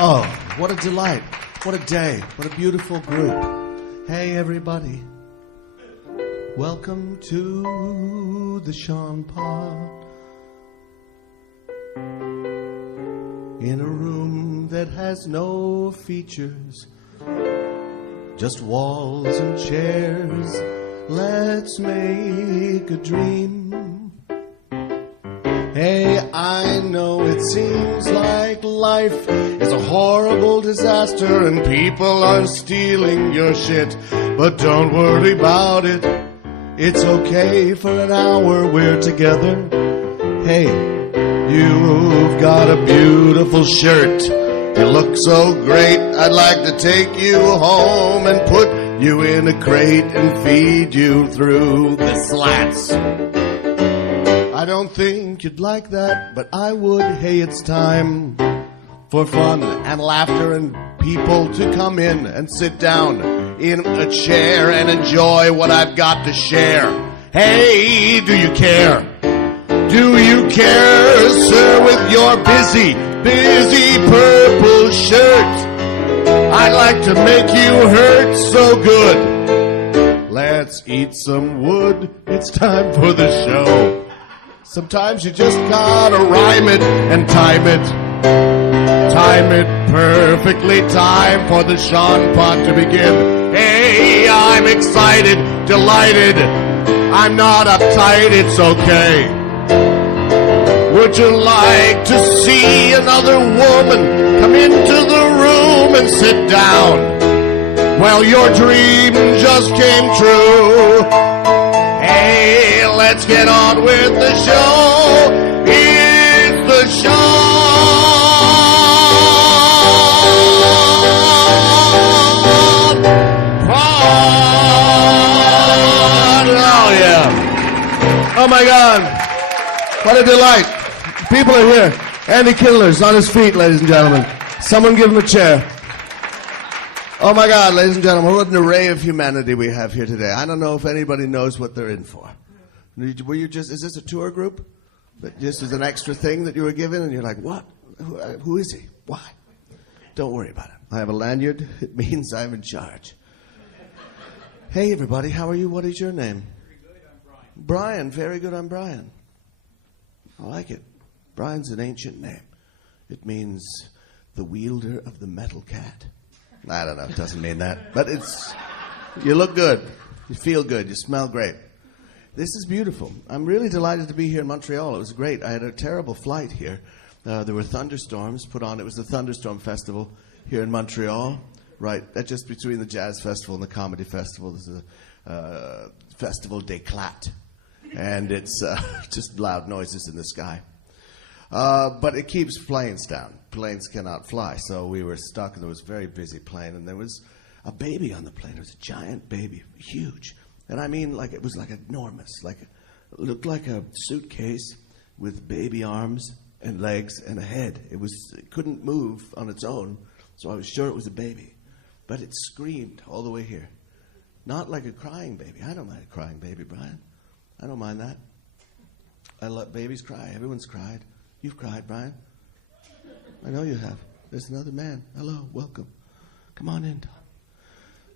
Oh, what a delight. What a day. What a beautiful group. Hey, everybody. Welcome to the SeanPod. In a room that has no features, just walls and chairs. Let's make a dream. Hey, I know it seems like life is a horrible disaster and people are stealing your shit, but don't worry about it. It's okay for an hour we're together. Hey, you've got a beautiful shirt. You look so great. I'd like to take you home and put you in a crate and feed you through the slats. I don't think you'd like that, but I would. Hey, it's time for fun and laughter and people to come in and sit down in a chair and enjoy what I've got to share. Hey, do you care? Do you care, sir, with your busy purple shirt? I'd like to make you hurt so good. Let's eat some wood. It's time for the show. Sometimes you just gotta rhyme it and time it. Time it perfectly. Time for the SeanPod to begin. Hey, I'm excited, delighted. I'm not uptight, it's okay. Would you like to see another woman come into the room and sit down? Well, your dream just came true. Hey, let's get on with the show. It's the SeanPod. Oh, yeah. Oh, my God. What a delight. People are here. Andy Kindler's on his feet, ladies and gentlemen. Someone give him a chair. Oh, my God, ladies and gentlemen, what an array of humanity we have here today. I don't know if anybody knows what they're in for. Were you just, is this a tour group? That just is an extra thing that you were given, and you're like, what? Who is he? Why? Don't worry about it. I have a lanyard. It means I'm in charge. Hey, everybody, how are you? What is your name? Very good, I'm Brian. Brian, very good, I'm Brian. I like it. Brian's an ancient name. It means the wielder of the metal cat. I don't know, it doesn't mean that. But it's, you look good. You feel good. You smell great. This is beautiful. I'm really delighted to be here in Montreal. It was great. I had a terrible flight here. There were thunderstorms put on. It was the Thunderstorm Festival here in Montreal. Right, that's just between the Jazz Festival and the Comedy Festival. There's a Festival d'Éclat. And it's just loud noises in the sky. But it keeps planes down. Planes cannot fly, so we were stuck, and there was a very busy plane, and there was a baby on the plane. It was a giant baby, huge. And I mean, like, it was like enormous. Like, it looked like a suitcase with baby arms and legs and a head. It couldn't move on its own, so I was sure it was a baby. But it screamed all the way here. Not like a crying baby. I don't mind a crying baby, Brian. I don't mind that. I let babies cry. Everyone's cried. You've cried, Brian. I know you have. There's another man. Hello, welcome. Come on in, Tom.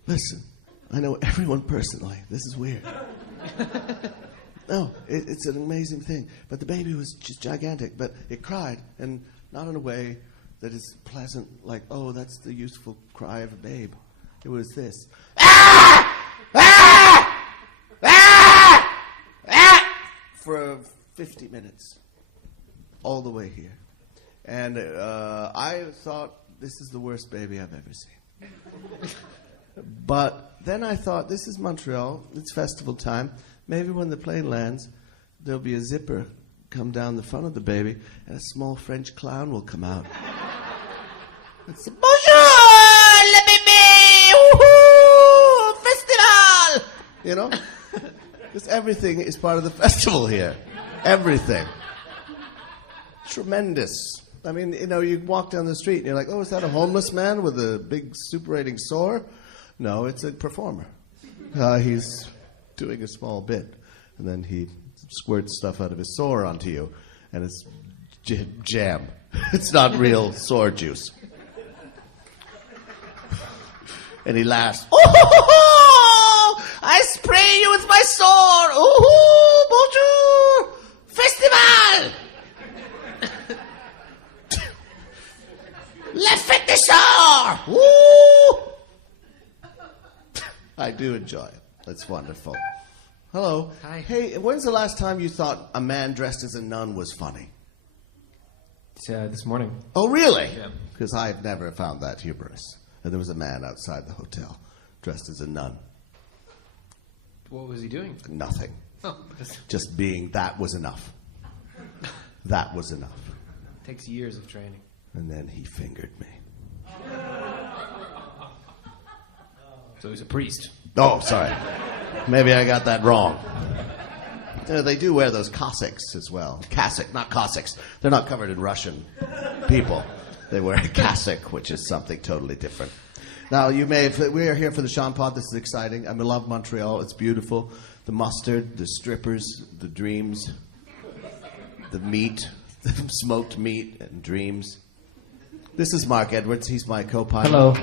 Listen, I know everyone personally. This is weird. No, it's an amazing thing. But the baby was just gigantic. But it cried, and not in a way that is pleasant, like, oh, that's the useful cry of a babe. It was this. For 50 minutes, all the way here. And I thought, this is the worst baby I've ever seen. But then I thought, this is Montreal, it's festival time. Maybe when the plane lands, there'll be a zipper come down the front of the baby, and a small French clown will come out. It's bonjour, le bébé, woohoo, festival! You know? Because everything is part of the festival here. Everything. Tremendous. I mean, you know, you walk down the street and you're like, oh, is that a homeless man with a big superating sore? No, it's a performer. He's doing a small bit. And then he squirts stuff out of his sore onto you. And it's jam. It's not real sore juice. And he laughs. Oh, I spray you with my sword. Oh, bonjour, festival. Le fête des sorts. Woo. I do enjoy it. It's wonderful. Hello. Hi. Hey, when's the last time you thought a man dressed as a nun was funny? It's this morning. Oh, really? Yeah. Because I've never found that humorous. And there was a man outside the hotel dressed as a nun. What was he doing? Nothing. Oh, Just being, that was enough. That was enough. takes years of training. And then he fingered me. So he's a priest. Oh, sorry. Maybe I got that wrong. They do wear those Cossacks as well. Cassock, not Cossacks. They're not covered in Russian people. They wear a cassock, which is something totally different. Now, we are here for the SeanPod. This is exciting. I love Montreal. It's beautiful. The mustard, the strippers, the dreams, the meat, the smoked meat and dreams. This is Mark Edwards. He's my co-pilot. Hello.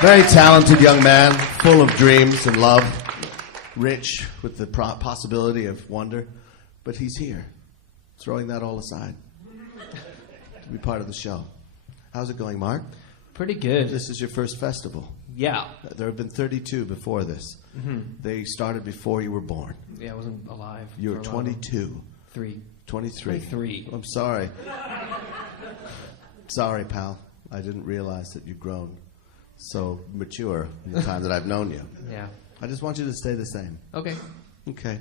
Very talented young man, full of dreams and love, rich with the possibility of wonder. But he's here, throwing that all aside to be part of the show. How's it going, Mark? Pretty good. This is your first festival. Yeah. There have been 32 before this. Mm-hmm. They started before you were born. Yeah, I wasn't alive. You were 22. 23. 23. I'm sorry. Sorry, pal. I didn't realize that you'd grown so mature in the time that I've known you. Yeah. I just want you to stay the same. Okay. Okay.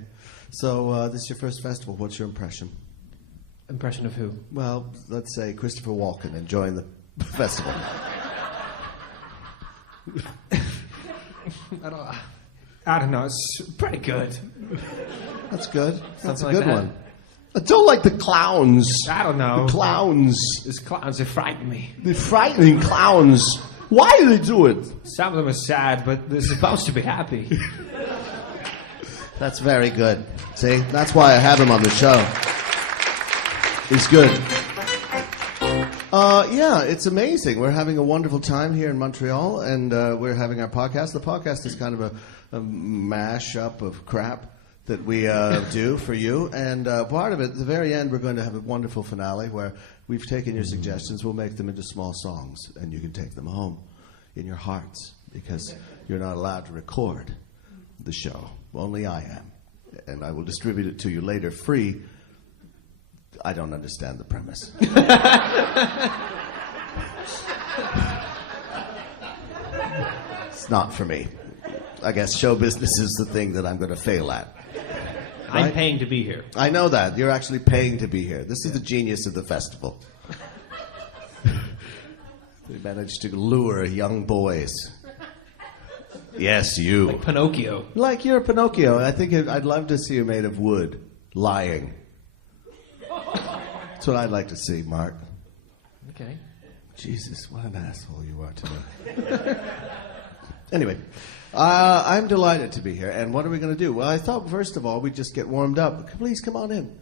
So this is your first festival. What's your impression? Impression of who? Well, let's say Christopher Walken enjoying the festival. I don't know. It's pretty good. That's good. That's a Something good like that. one. I don't like the clowns. I don't know. The clowns. These clowns, they frighten me. The frightening clowns. Why do they do it? Some of them are sad, but they're supposed to be happy. That's very good. See, that's why I have him on the show. He's good. Yeah, it's amazing. We're having a wonderful time here in Montreal, and we're having our podcast. The podcast is kind of a mash-up of crap that we do for you. And part of it, at the very end, we're going to have a wonderful finale where we've taken your suggestions. We'll make them into small songs, and you can take them home in your hearts because you're not allowed to record the show. Only I am. And I will distribute it to you later free. I don't understand the premise. It's not for me. I guess show business is the thing that I'm going to fail at. I'm Right? paying to be here. I know that. You're actually paying to be here. This is the genius of the festival. They managed to lure young boys. Yes, you. Like Pinocchio. Like you're Pinocchio. I think I'd love to see you made of wood, lying. That's what I'd like to see, Mark. Okay. Jesus, what an asshole you are today. Anyway, I'm delighted to be here. And what are we going to do? Well, I thought, first of all, we'd just get warmed up. Please come on in.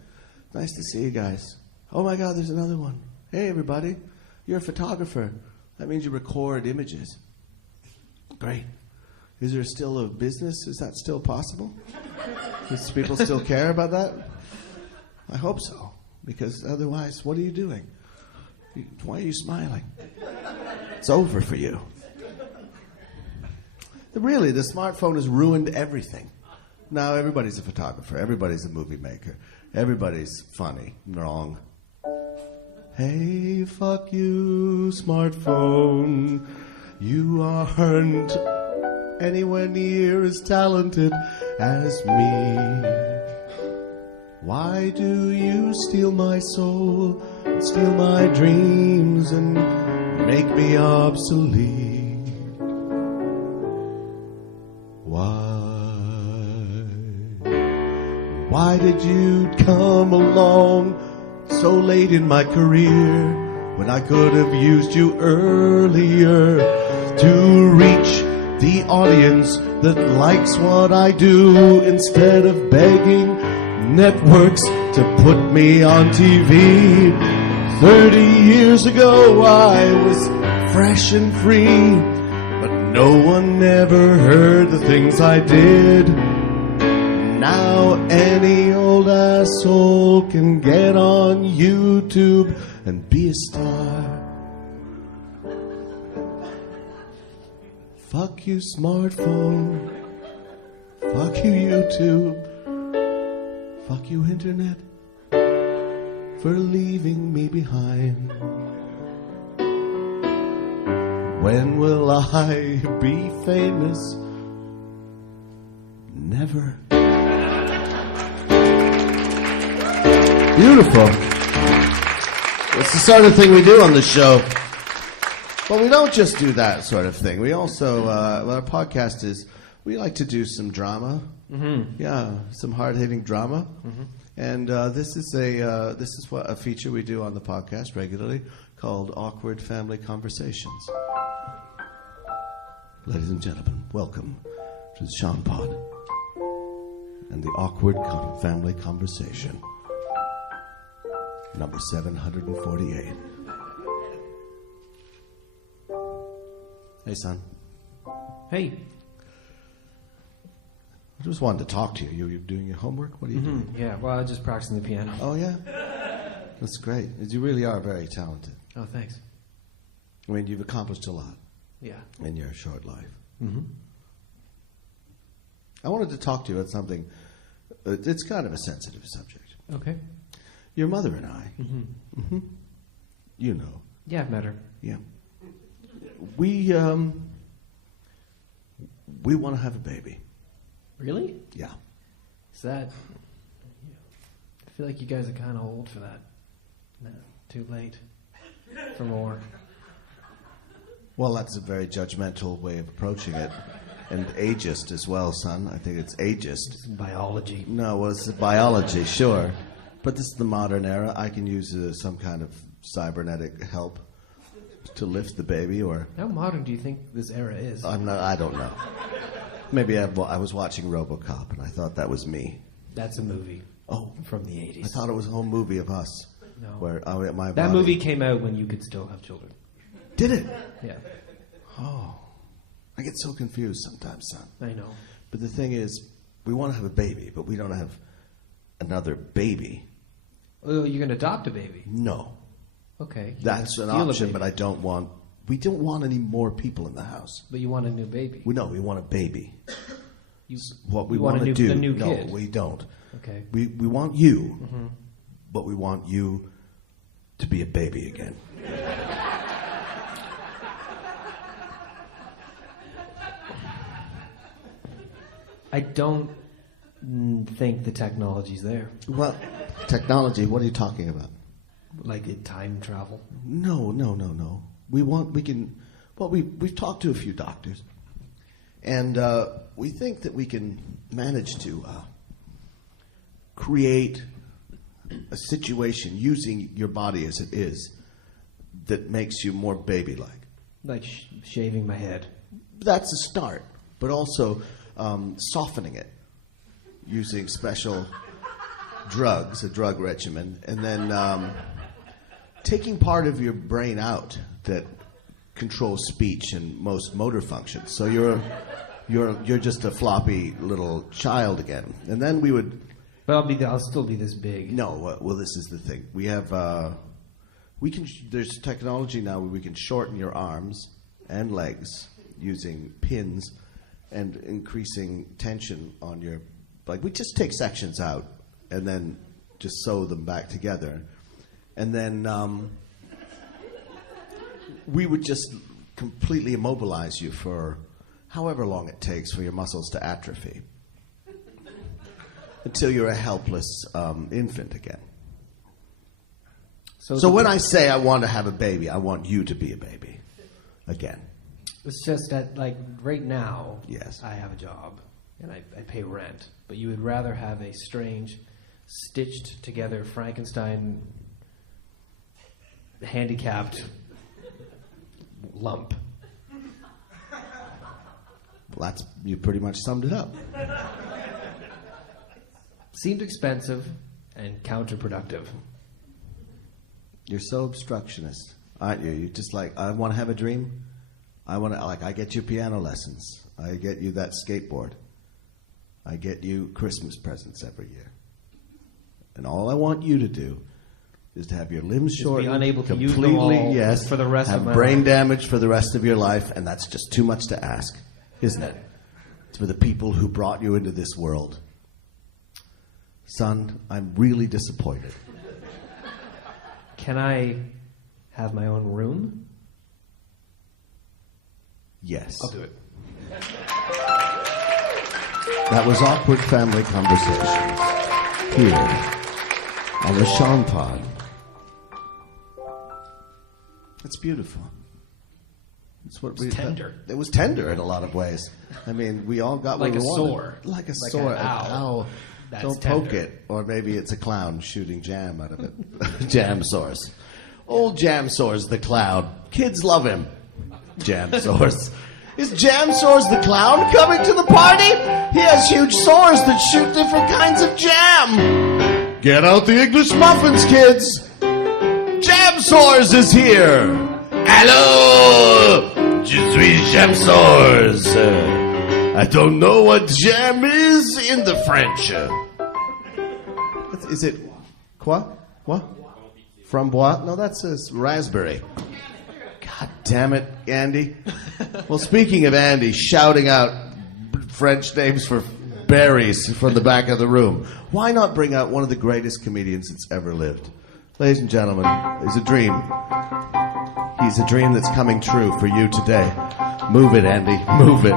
Nice to see you guys. Oh, my God, there's another one. Hey, everybody. You're a photographer. That means you record images. Great. Is there still a business? Is that still possible? Does people still care about that? I hope so. Because otherwise, what are you doing? Why are you smiling? It's over for you. Really, the smartphone has ruined everything. Now everybody's a photographer. Everybody's a movie maker. Everybody's funny. Wrong. Hey, fuck you, smartphone. You aren't anywhere near as talented as me. Why do you steal my soul, steal my dreams, and make me obsolete? Why did you come along so late in my career when I could have used you earlier to reach the audience that likes what I do instead of begging networks to put me on TV? 30 years ago I was fresh and free, but No one ever heard the things I did. Now any old asshole can get on YouTube and be a star. Fuck you, smartphone. Fuck you, YouTube. Fuck you, internet, for leaving me behind. When will I be famous? Never. Beautiful. It's the sort of thing we do on the show. But we don't just do that sort of thing. We also, our podcast is, we like to do some drama. Mm-hmm. Yeah, some hard-hitting drama. Mm-hmm. And this is a feature we do on the podcast regularly called Awkward Family Conversations. Ladies and gentlemen, welcome to the SeanPod and the Awkward Family Conversation, number 748. Hey, son. Hey. I just wanted to talk to you. You doing your homework? What are you doing? Yeah, well, I'm just practicing the piano. Oh, yeah? That's great. You really are very talented. Oh, thanks. I mean, you've accomplished a lot. Yeah. In your short life. Mm-hmm. I wanted to talk to you about something. It's kind of a sensitive subject. Okay. Your mother and I. Mm-hmm. Mm-hmm. You know. Yeah, I've met her. Yeah. We want to have a baby. Really? Yeah. Is that... I feel like you guys are kind of old for that. No, too late for more. Well, that's a very judgmental way of approaching it. And ageist as well, son. I think it's ageist. It's biology. No, well, it's biology, sure. But this is the modern era. I can use some kind of cybernetic help to lift the baby, or... How modern do you think this era is? I don't know. Maybe I was watching RoboCop, and I thought that was me. That's a movie. Oh. From the 80s. I thought it was a whole movie of us. No. Where my that body... movie came out when you could still have children. Did it? Yeah. Oh. I get so confused sometimes, son. I know. But the thing is, we want to have a baby, but we don't have another baby. Oh, you're going to adopt a baby? No. Okay. That's an option, but we don't want any more people in the house. But you want a new baby? We want a baby. What we you want to do. A new kid? No, we don't. Okay. We want you, but we want you to be a baby again. I don't think the technology's there. Well, technology, what are you talking about? Like time travel? No. We've talked to a few doctors, and we think that we can manage to create a situation using your body as it is that makes you more baby-like. Like shaving my head. That's a start, but also softening it using special drugs, a drug regimen, and then taking part of your brain out that controls speech and most motor functions. So you're just a floppy little child again. And then we would... But I'll still be this big. No, well, this is the thing. We have... there's technology now where we can shorten your arms and legs using pins and increasing tension on your... Like, we just take sections out and then just sew them back together. And then we would just completely immobilize you for however long it takes for your muscles to atrophy until you're a helpless infant again. So when I say I want to have a baby, I want you to be a baby again. It's just that, like, right now, yes, I have a job and I pay rent. But you would rather have a strange, stitched together Frankenstein handicapped lump. Well, you pretty much summed it up. Seemed expensive and counterproductive. You're so obstructionist, aren't you? You're just like, I want to have a dream. I get you piano lessons. I get you that skateboard. I get you Christmas presents every year. And all I want you to do is to have your limbs shortened, be unable to completely, use them all yes, for the rest have of my brain life. damage for the rest of your life, and that's just too much to ask, isn't it? It's for the people who brought you into this world. Son, I'm really disappointed. Can I have my own room? Yes. I'll do it. That was Awkward Family Conversations here on the SeanPod. It's beautiful. It's what It's tender. It was tender in a lot of ways. I mean, we all got Like what we a wanted. sore. Like a Like sore. an owl. That's Don't tender. poke it. Or maybe it's a clown shooting jam out of it. Jam sores. Old Jam Sores the clown. Kids love him. Jam Sores. Is Jam Sores the clown coming to the party? He has huge sores that shoot different kinds of jam. Get out the English muffins, kids. Jam Sores is here. Hello. Je suis Jam Sores. I don't know what jam is in the French. Is it quoi? What? Framboise? No, that's a raspberry. God damn it, Andy. Well, speaking of Andy shouting out French names for berries from the back of the room, why not bring out one of the greatest comedians that's ever lived? Ladies and gentlemen, he's a dream. He's a dream that's coming true for you today. Move it, Andy. Move it.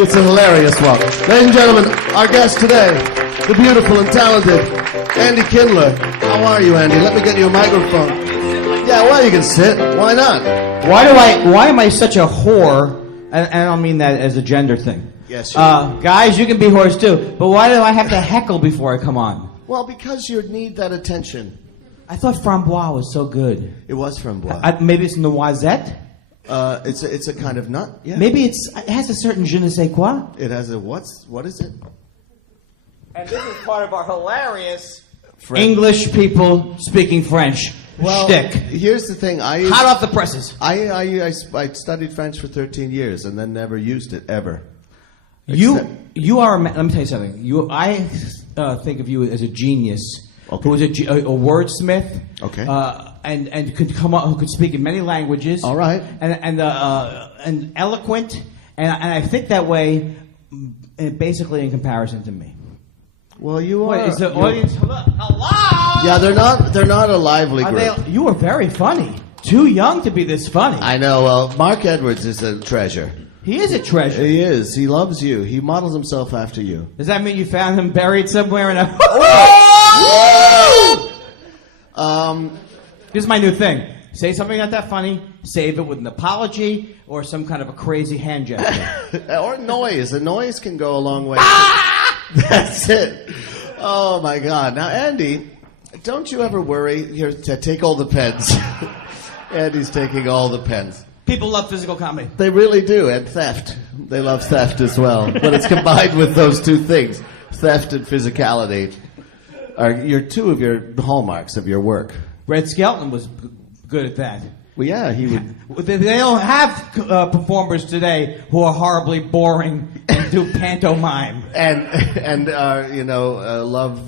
It's a hilarious one. Ladies and gentlemen, our guest today, the beautiful and talented Andy Kindler. How are you, Andy? Let me get you a microphone. Yeah, well, you can sit. Why not? Why am I such a whore? And I don't mean that as a gender thing. Yes, guys, you can be whores too. But why do I have to heckle before I come on? Well, because you need that attention. I thought framboise was so good. It was framboise. Maybe it's noisette. It's a kind of nut. Yeah. Maybe it has a certain je ne sais quoi. It has a what is it? And this is part of our hilarious English people speaking French shtick. Here's the thing. Hot off the presses. I studied French for 13 years and then never used it ever. You are. Let me tell you something. I think of you as a genius. Okay. Who was a wordsmith. Okay. And could come up, who could speak in many languages. All right. And eloquent, and I think that way, basically in comparison to me. Well, you are. Wait, is the audience hello? Yeah, they're not a lively group. You are very funny. Too young to be this funny. I know. Well, Mark Edwards is a treasure. He is a treasure. He is. He loves you. He models himself after you. Does that mean you found him buried somewhere in a? This is my new thing. Say something not that funny, save it with an apology or some kind of a crazy hand gesture. Or noise. A noise can go a long way. That's it. Oh, my God. Now, Andy, don't you ever worry. Here, take all the pens. Andy's taking all the pens. People love physical comedy. They really do, and theft. They love theft as well. But it's combined with those two things. Theft and physicality are two of your hallmarks of your work. Red Skelton was good at that. Well, yeah, he would. They don't have performers today who are horribly boring and do pantomime. And love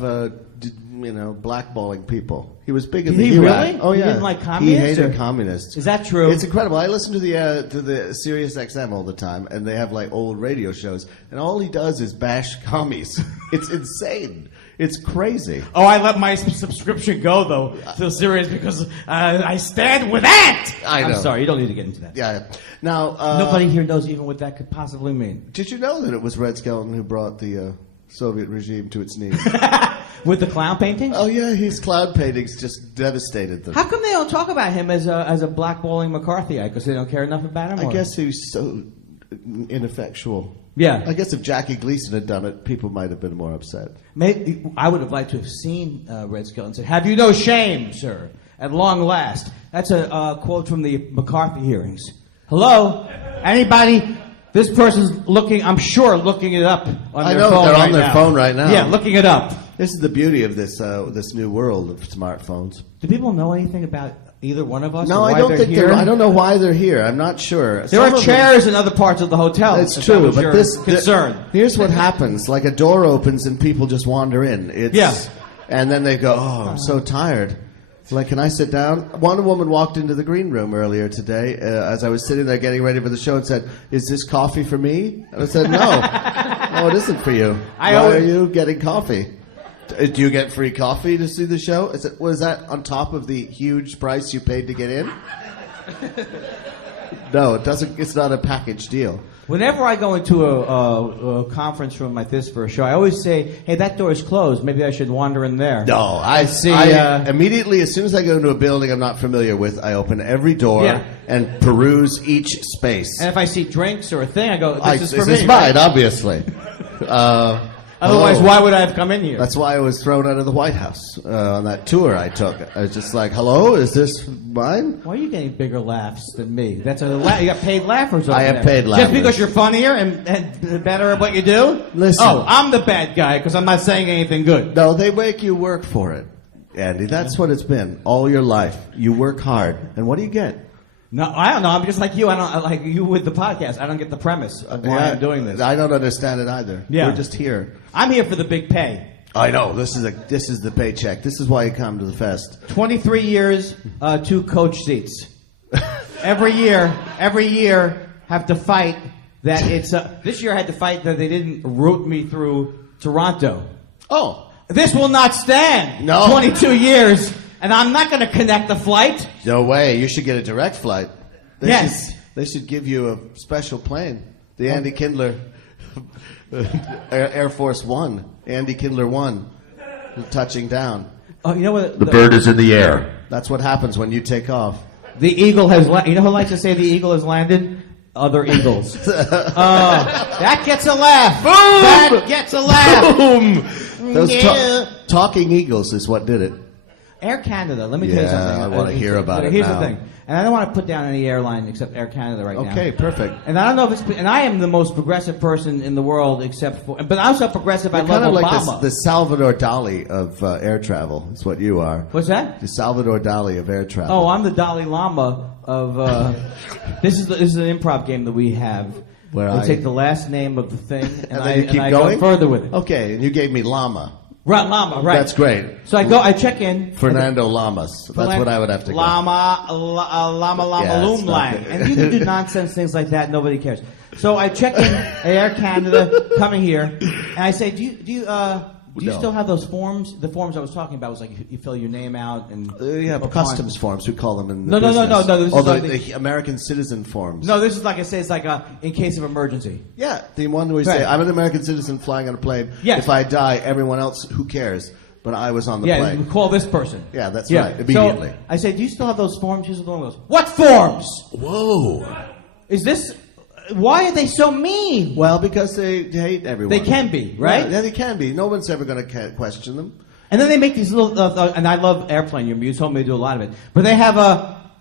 blackballing people. He was big in the Did he UAC. really? Oh yeah, He didn't like He communists, hated or- communists. Is that true? It's incredible. I listen to the Sirius XM all the time, and they have like old radio shows, and all he does is bash commies. It's insane. It's crazy. Oh, I let my subscription go, though, to Sirius because I stand with that! I know. I'm sorry, you don't need to get into that. Yeah. Now, Nobody here knows even what that could possibly mean. did you know that it was Red Skelton who brought the Soviet regime to its knees? With the clown paintings? Oh yeah, his cloud paintings just devastated them. How come they don't talk about him as a blackballing McCarthyite? Because they don't care enough about him? I or? guess he was so ineffectual. Yeah. I guess if Jackie Gleason had done it, people might have been more upset. Maybe, I would have liked to have seen Red Skelton and said, "Have you no shame, sir, at long last?" That's a quote from the McCarthy hearings. Hello? Anybody? This person's looking, I'm sure, looking it up on I their know, phone they're right on their now. phone right now. Yeah, looking it up. This is the beauty of this new world of smartphones. Do people know anything about either one of us? No, or I why don't they're think here? they're. I don't know why they're here. I'm not sure. There are chairs in other parts of the hotel. It's if true, that was but your this concern. Here's what happens: like a door opens and people just wander in. Yeah. And then they go, "Oh, I'm so tired." Like, can I sit down? One woman walked into the green room earlier today as I was sitting there getting ready for the show and said, "Is this coffee for me?" And I said, "No, no, it isn't for you. Why are you getting coffee? Do you get free coffee to see the show?" I said, "Was that on top of the huge price you paid to get in?" No, it doesn't. It's not a package deal. Whenever I go into a conference room like this for a show, I always say, "Hey, that door is closed. Maybe I should wander in there." No, I see. Immediately, as soon as I go into a building I'm not familiar with, I open every door and peruse each space. And if I see drinks or a thing, I go, "This is for me." This is mine, obviously. Otherwise, why would I have come in here? That's why I was thrown out of the White House on that tour I took. I was just like, "Hello, is this mine?" Why are you getting bigger laughs than me? That's you got paid laughers over I have there. paid laughers. Just because you're funnier and better at what you do? Listen. Oh, I'm the bad guy because I'm not saying anything good. No, they make you work for it, Andy. That's what it's been all your life. You work hard, and what do you get? No, I don't know. I'm just like you. I don't like you with the podcast. I don't get the premise of why I'm doing this. I don't understand it either. Yeah. We're just here. I'm here for the big pay. I know. This is the paycheck. This is why you come to the fest. 23 years, 2 coach seats. Every year, have to fight that it's. This year I had to fight that they didn't route me through Toronto. Oh. This will not stand. No. 22 years, and I'm not going to connect the flight. No way. You should get a direct flight. Yes. They should give you a special plane. The Andy Kindler Air Force One. Andy Kindler 1. Touching down. Oh, you know what? The bird is in the air. That's what happens when you take off. The eagle has. You know who likes to say the eagle has landed? Other eagles. That gets a laugh. Boom! That gets a laugh. Boom! Those talking eagles is what did it. Air Canada. Let me tell you something. I want to hear about it Here's now. the thing, and I don't want to put down any airline except Air Canada right now. Okay, perfect. And I don't know if it's. And I am the most progressive person in the world, except for. But I'm so progressive. You're I love kind of Obama. like the Salvador Dali of air travel. That's what you are. What's that? The Salvador Dali of air travel. Oh, I'm the Dalai Lama of. This is an improv game that we have. Where we take the last name of the thing, and then you keep I going? go further with it. Okay, and you gave me Llama. Right, Lama, right. That's great. So I check in. Fernando Lamas. That's what I would have to go. Lama, Yeah, Loom it's Lang. not- And you can do nonsense things like that, nobody cares. So I check in at Air Canada, coming here, and I say, do you No. still have those forms? The forms I was talking about was like you fill your name out and customs forms, we call them in the No. business. This is like the American citizen forms. No, this is like I say, it's like in case of emergency. Yeah, the one where we Right. say, I'm an American citizen flying on a plane. Yes. If I die, everyone else, who cares? But I was on the Yeah, plane. we call this person. Yeah, that's right, immediately. So I say, do you still have those forms? Here's the one goes, what forms? Whoa. Is this? Why are they so mean? Well, because they hate everyone. They can be, right? Yeah, they can be. No one's ever going to question them. And then they make these little, and I love airplane. You told me to do a lot of it. But they have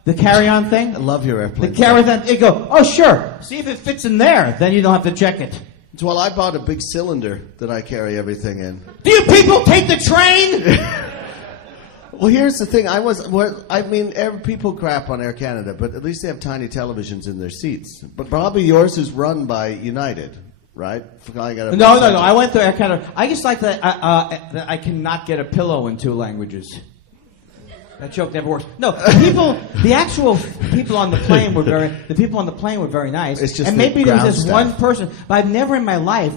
the carry-on thing. I love your airplane. The carry-on. They go, oh sure. See if it fits in there. Then you don't have to check it. Well, I bought a big cylinder that I carry everything in. Do you people take the train? Well, here's the thing. People crap on Air Canada, but at least they have tiny televisions in their seats. But probably yours is run by United, right? No. I went to Air Canada. I just like that I cannot get a pillow in 2 languages. That joke never works. No, the actual people on the plane were very nice. It's just and the maybe there was ground this staff. one person, but I've never in my life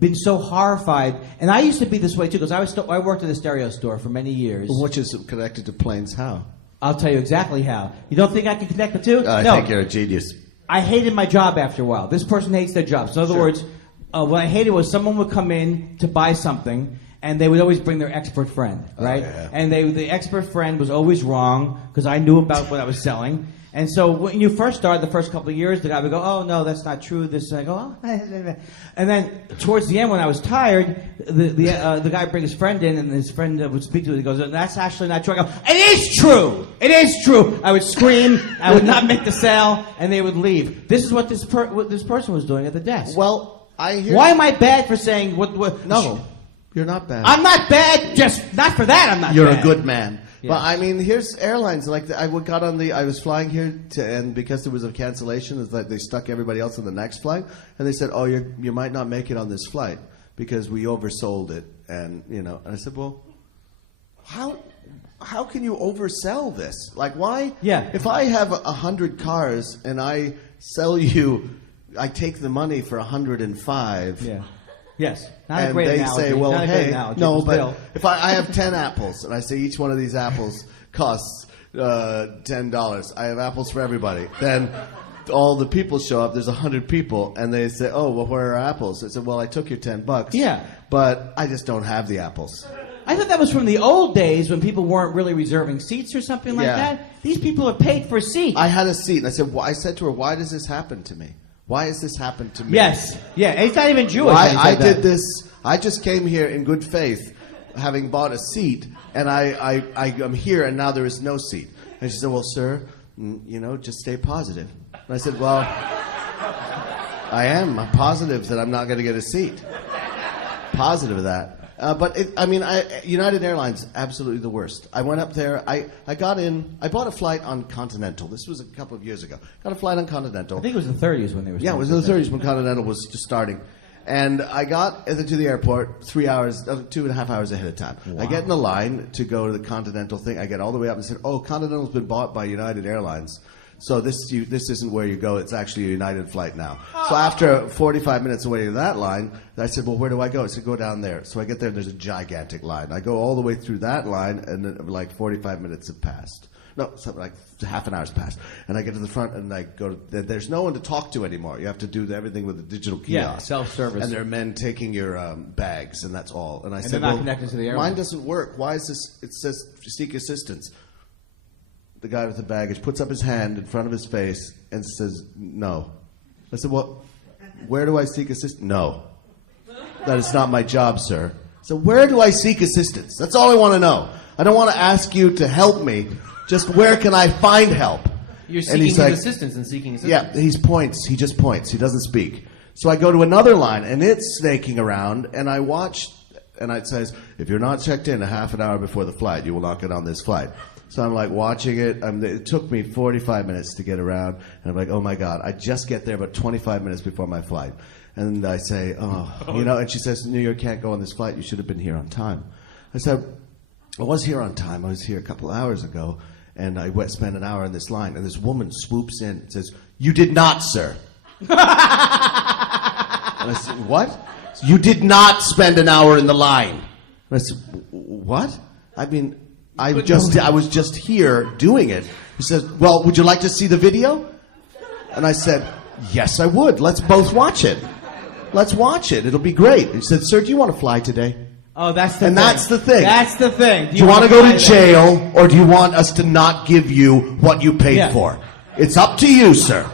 been so horrified. And I used to be this way too, because I worked at a stereo store for many years. Which is connected to planes how? I'll tell you exactly how. You don't think I can connect the two? I think you're a genius. I hated my job after a while. This person hates their job. So in other words, what I hated was someone would come in to buy something, and they would always bring their expert friend, right? Yeah. And the expert friend was always wrong because I knew about what I was selling. And so when you first start, the first couple of years, the guy would go, "Oh no, that's not true." This, and I go, "Oh," and then towards the end, when I was tired, the guy would bring his friend in, and his friend would speak to it. He goes, "That's actually not true." I go, "It is true. It is true." I would scream. I would not make the sale, and they would leave. This is what this person was doing at the desk. Well, I hear. Why am I bad for saying what? No, you're not bad. I'm not bad. Just not for that. I'm not. You're bad. a good man. Yes. But I mean, here's airlines. Like I was flying here and because there was a cancellation, it's like they stuck everybody else on the next flight, and they said, "Oh, you might not make it on this flight because we oversold it." And and I said, "Well, how can you oversell this? Like, why? Yeah. If I have 100 cars and I sell you, I take the money for 105." Yeah. Yes. Not a And great they analogy. say, well, Not a great hey, analogy, no, but but still. if I have 10 apples, and I say each one of these apples costs $10, I have apples for everybody. Then all the people show up, there's 100 people, and they say, "Oh, well, where are apples?" I said, "Well, I took your $10. Yeah. But I just don't have the apples." I thought that was from the old days when people weren't really reserving seats or something like Yeah. that. These people are paid for seats. I had a seat, and I said to her, "Why does this happen to me? Why has this happened to me?" Yes. Yeah. He's not even Jewish. Why when he I said that. did this. I just came here in good faith, having bought a seat, and I am here, and now there is no seat. And she said, "Well, sir, just stay positive." And I said, "Well, I'm positive that I'm not going to get a seat. Positive of that." But United Airlines, absolutely the worst. I went up there. I bought a flight on Continental. This was a couple of years ago. Got a flight on Continental. I think it was the 30s when they were. Yeah, it was in the 30s when Continental was just starting. And I got to the airport 2.5 hours ahead of time. Wow. I get in the line to go to the Continental thing. I get all the way up and said, "Oh, Continental's been bought by United Airlines. So this isn't where you go. It's actually a United flight now." So after 45 minutes away to that line, I said, "Well, where do I go?" I said, "Go down there." So I get there, and there's a gigantic line. I go all the way through that line, and then, like 45 minutes have passed. No, something like half an hour's passed. And I get to the front, and I go. There's no one to talk to anymore. You have to do everything with a digital kiosk. Yeah, self-service. And there are men taking your bags, and that's all. And I said, they're not "Well, connected to the airline." mine doesn't work. Why is this? It says seek assistance." The guy with the baggage puts up his hand in front of his face and says, "No." I said, "Well, where do I seek assistance?" "No. That is not my job, sir." So where do I seek assistance? That's all I want to know. I don't want to ask you to help me. Just where can I find help? You're And seeking he's his like, assistance and seeking assistance. yeah, he just points. He doesn't speak. So I go to another line, and it's snaking around, and I watch, and it says, "If you're not checked in a half an hour before the flight, you will not get on this flight." So I'm like watching it. It took me 45 minutes to get around, and I'm like, "Oh my God, I just get there about 25 minutes before my flight." And I say, and she says, "No, you can't go on this flight. You should have been here on time." I said, "I was here on time. I was here a couple of hours ago. And I spent an hour in this line, and this woman swoops in and says, 'You did not, sir.'" And I said, "What?" "You did not spend an hour in the line." And I said, "What? I mean, I was just here doing it." He says, "Well, would you like to see the video?" And I said, "Yes, I would. Let's both watch it. Let's watch it. It'll be great." He said, "Sir, do you want to fly today?" Oh, that's the And thing. that's the thing. That's the thing. Do you want to go to buy that? jail, or do you want us to not give you what you paid Yeah. for? It's up to you, sir.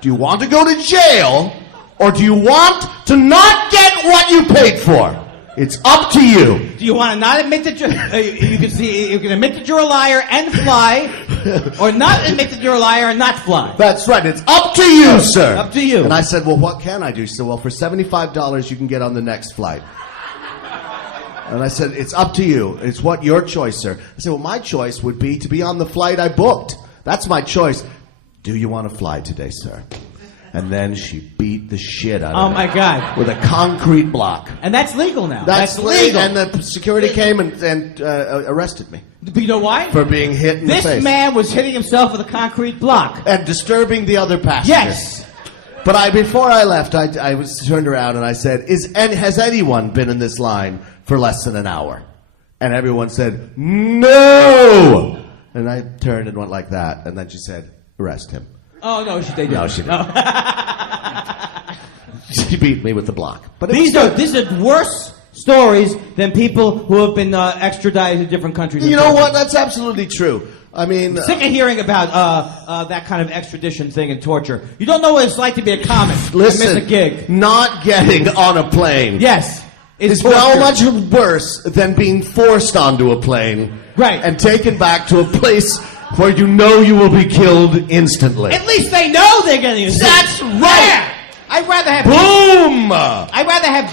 Do you want to go to jail, or do you want to not get what you paid for? It's up to you. Do you want to not admit that you can admit that you're a liar and fly, or not admit that you're a liar and not fly? That's right. It's up to you, sir. Up to you. And I said, "Well, what can I do?" She said, "Well, for $75, you can get on the next flight." And I said, "It's up to you. It's your choice, sir." I said, "Well, my choice would be to be on the flight I booked. That's my choice. Do you want to fly today, sir?" And then she beat the shit out of Oh me. my God! With a concrete block. And that's legal now. That's legal. And the security came and arrested me But you know why? for being hit in the face. This man was hitting himself with a concrete block. And disturbing the other passengers. Yes. But before I left, I was turned around and I said, has anyone been in this line for less than an hour? And everyone said, "No!" And I turned and went like that. And then she said, "Arrest him." Oh no, they didn't. No, she didn't. She beat me with the block. But These are worse stories than people who have been extradited to different countries. You know what? That's absolutely true. I mean, Sick of hearing about that kind of extradition thing and torture. You don't know what it's like to be a comic listen, and miss a gig. Not getting on a plane. Yes, It's torture. so much worse than being forced onto a plane. Right. And taken back to a place where you know you will be killed instantly. At least they know they're getting a That's right. I'd rather have Boom!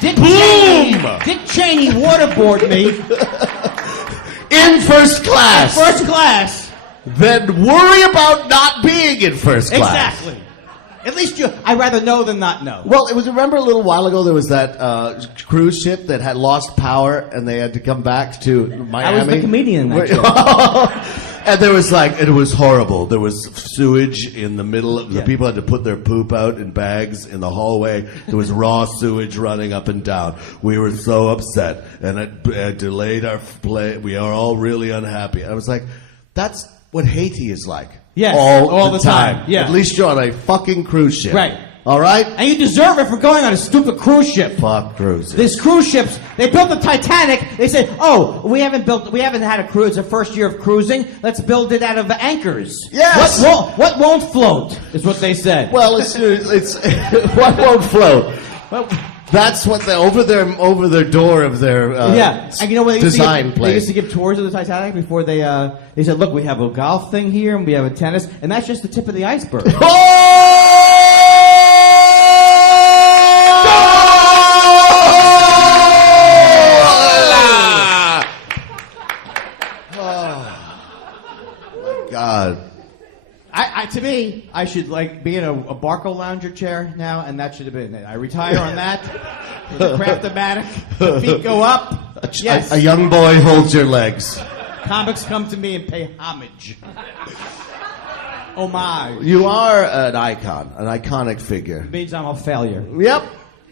Dick Boom! Cheney waterboard me. and first class. First class. Then worry about not being in first class. Exactly. At least I'd rather know than not know. Well, remember a little while ago there was that cruise ship that had lost power and they had to come back to Miami? I was the comedian in that show. And there was it was horrible. There was sewage in the middle. The people had to put their poop out in bags in the hallway. There was raw sewage running up and down. We were so upset and it delayed our play. We are all really unhappy. I was like, that's what Haiti is like. Yes, all the time. Yeah. At least you're on a fucking cruise ship. Right. All right? And you deserve it for going on a stupid cruise ship. Fuck cruises. These cruise ships, they built the Titanic. They said, we haven't had a cruise, the first year of cruising. Let's build it out of anchors. Yes. What won't float, is what they said. Well, it's what won't float. Well, that's what over their door of their and you know what they used design to give, place. They used to give tours of the Titanic before they said, look, we have a golf thing here and we have a tennis, and that's just the tip of the iceberg. God. To me, I should be in a Barco lounger chair now, and that should have been it. I retire on that with a Craft-O-Matic. Feet go up. Yes. A young boy holds your legs. Comics come to me and pay homage. Homage. You are an icon, an iconic figure. It means I'm a failure. Yep.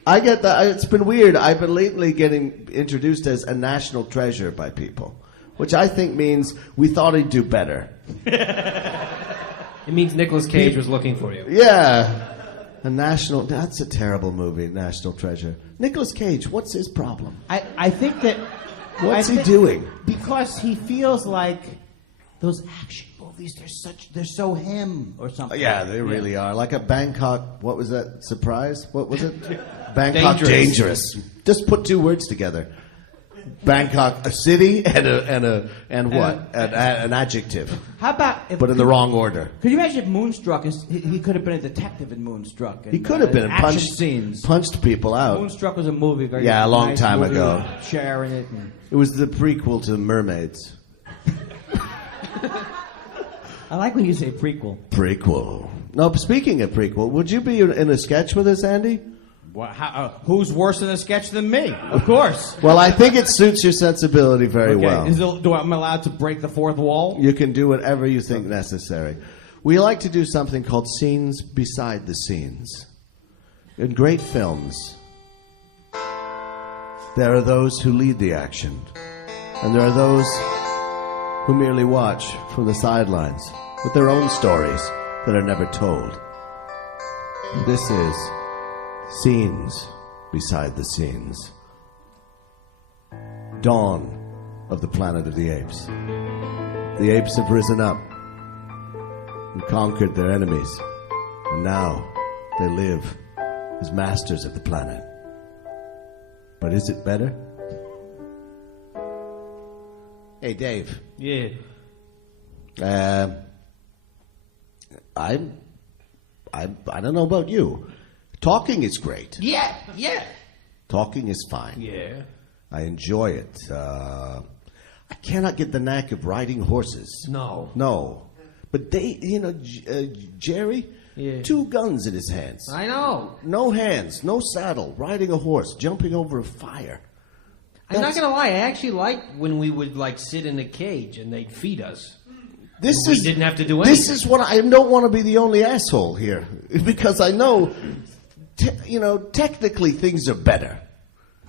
I get that. It's been weird. I've been lately getting introduced as a national treasure by people, which I think means we thought he'd do better. It means Nicolas Cage was looking for you. Yeah. That's a terrible movie, National Treasure. Nicolas Cage, what's his problem? I think that... What's he doing? Because he feels like those action movies, they're so him or something. Yeah, they really are. Like a Bangkok, what was that, Surprise? What was it? Bangkok Dangerous. Just put two words together. Bangkok, a city, and what? An adjective. How about... But in the wrong order. Could you imagine if Moonstruck, he could have been a detective in Moonstruck. He could have been action scenes. Punched people out. Moonstruck was a movie. Very a long nice time movie ago. With Cher in it. It was the prequel to Mermaids. I like when you say prequel. Prequel. No, speaking of prequel, would you be in a sketch with us, Andy? Who's worse in a sketch than me? Of course. Well, I think it suits your sensibility very well. Am I allowed to break the fourth wall? You can do whatever you think necessary. We like to do something called scenes beside the scenes. In great films, there are those who lead the action, and there are those who merely watch from the sidelines with their own stories that are never told. This is Scenes Beside the Scenes. Dawn of the Planet of the Apes. The apes have risen up and conquered their enemies, and now they live as masters of the planet. But is it better? Hey, Dave. Yeah. I don't know about you. Talking is great. Yeah. Talking is fine. Yeah. I enjoy it. I cannot get the knack of riding horses. No. But Jerry, Yeah. 2 guns in his hands. I know. No hands, no saddle, riding a horse, jumping over a fire. I'm not gonna lie. I actually like when we would sit in a cage and they'd feed us. We didn't have to do anything. This is what I don't want to be the only asshole here, because I know, technically things are better.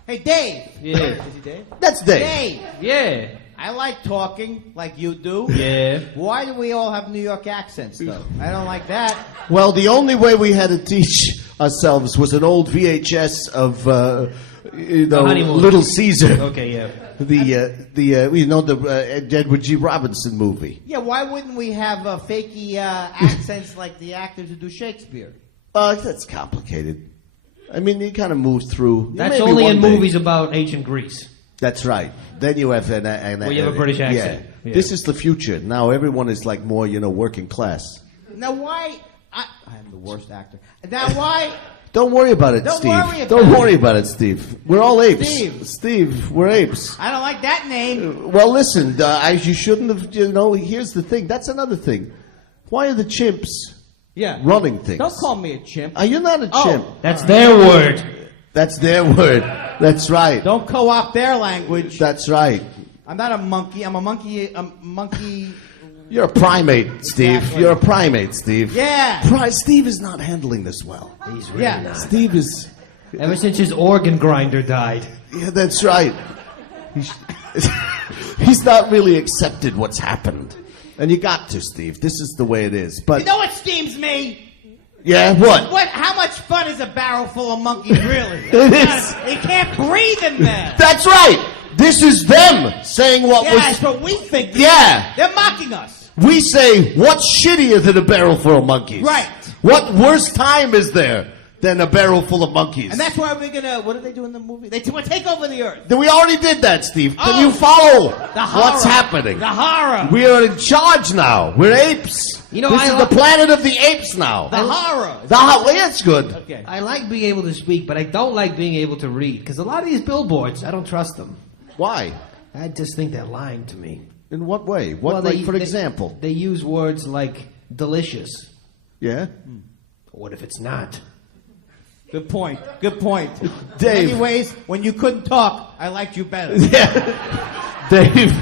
Hey, Dave. Yeah. Is he Dave? That's Dave. Dave. Yeah. I like talking like you do. Yeah. Why do we all have New York accents, though? I don't like that. Well, the only way we had to teach ourselves was an old VHS of Little Caesar. Okay, yeah. The Edward G. Robinson movie. Yeah, why wouldn't we have fakey accents like the actors who do Shakespeare? That's complicated. I mean, you kind of move through. That's only in movies about ancient Greece. That's right. Then you have where you have a British accent. Yeah. This is the future. Now everyone is more, working class. Now why... I am the worst actor. Now why Don't worry about it, Don't Steve. worry about Don't it. worry about it, Steve. We're all apes. Steve. We're apes. I don't like that name. Well, listen, you shouldn't have, here's the thing. That's another thing. Why are the chimps Yeah. running things? Don't call me a chimp. You're not a chimp. That's their word. That's their word. That's right. Don't co-opt their language. That's right. I'm not a monkey. I'm a monkey. You're a primate, Steve. Exactly. You're a primate, Steve. Yeah. Steve is not handling this well. He's really Yeah. not. Steve is... Ever since his organ grinder died. Yeah, that's right. He's not really accepted what's happened. And you got to, Steve. This is the way it is. But You know what steams me? yeah, what? How much fun is a barrel full of monkeys, really? It is. You can't breathe in there. That's right. This is them saying what Yeah, was... that's what we think. Yeah. They're mocking us. We say, what's shittier than a barrel full of monkeys? Right. What worse time is there than a barrel full of monkeys? And that's why we're gonna. What do they do in the movie? They take over the earth. We already did that, Steve. Can Oh. you follow The horror. what's happening? The horror. We are in charge now. We're apes. You know, this I is like- the planet of the apes now. The horror. It's good. Okay. I like being able to speak, but I don't like being able to read. Because a lot of these billboards, I don't trust them. Why? I just think they're lying to me. In what way? Well, For example? They use words like delicious. Yeah? What if it's not? Good point. Good point. Dave. Anyways, when you couldn't talk, I liked you better. Yeah. Dave.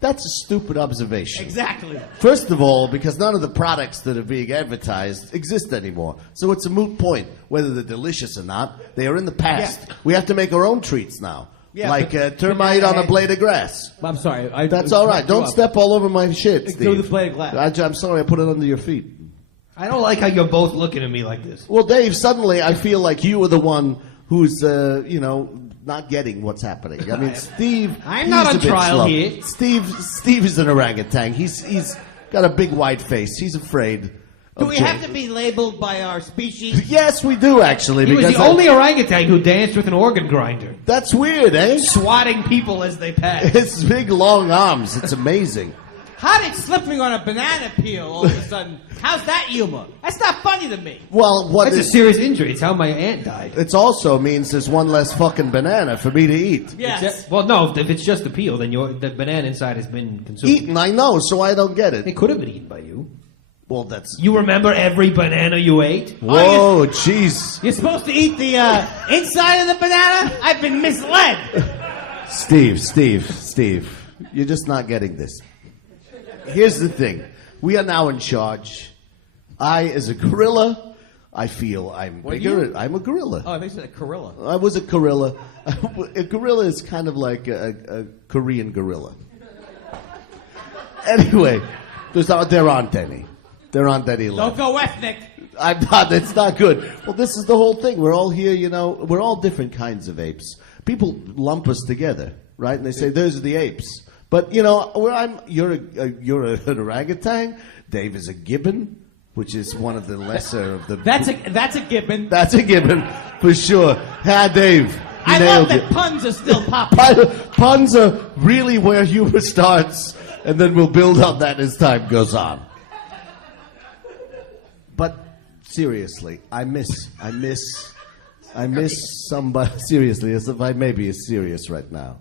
That's a stupid observation. Exactly. First of all, because none of the products that are being advertised exist anymore. So it's a moot point whether they're delicious or not. They are in the past. Yeah. We have to make our own treats now. Yeah, like but- termite on a blade of grass. I'm sorry. That's all right. Don't step all over my shit, Steve. Through the blade of glass. I'm sorry, I put it under your feet. I don't like how you're both looking at me like this. Well, Dave, suddenly I feel like you are the one who's, not getting what's happening. I mean, Steve. I'm not he's on a bit trial slow. here. Steve is an orangutan. He's got a big white face. He's afraid. Do we have to be labeled by our species? Yes, we do actually. He was because the only orangutan who danced with an organ grinder, That's weird, eh? swatting people as they passed. His big long arms. It's amazing. How did slipping on a banana peel all of a sudden? How's that humor? That's not funny to me. Well, That's a serious injury. It's how my aunt died. it also means there's one less fucking banana for me to eat. Yes. Well, no, if it's just the peel, then the banana inside has been consumed. Eaten, I know, so I don't get It it. could have been eaten by you. Well, that's... You remember every banana you ate? Whoa, jeez. You're supposed to eat the inside of the banana? I've been misled. Steve, you're just not getting this. Here's the thing. We are now in charge. I, as a gorilla, I feel I'm What are bigger. you? I'm a gorilla. Oh, they said a gorilla. I was a gorilla. A gorilla is kind of like a Korean gorilla. Anyway, there aren't any. There aren't any left. Don't go ethnic. I'm not. It's not good. Well, this is the whole thing. We're all here. We're all different kinds of apes. People lump us together, right? And they say those are the apes. But you're an orangutan. Dave is a gibbon, which is one of the lesser of the. That's a gibbon. That's a gibbon for sure. Dave. I love nailed that it. puns are still popular. Puns are really where humor starts, and then we'll build on that as time goes on. But seriously, I miss somebody. Seriously, as if I may be serious right now.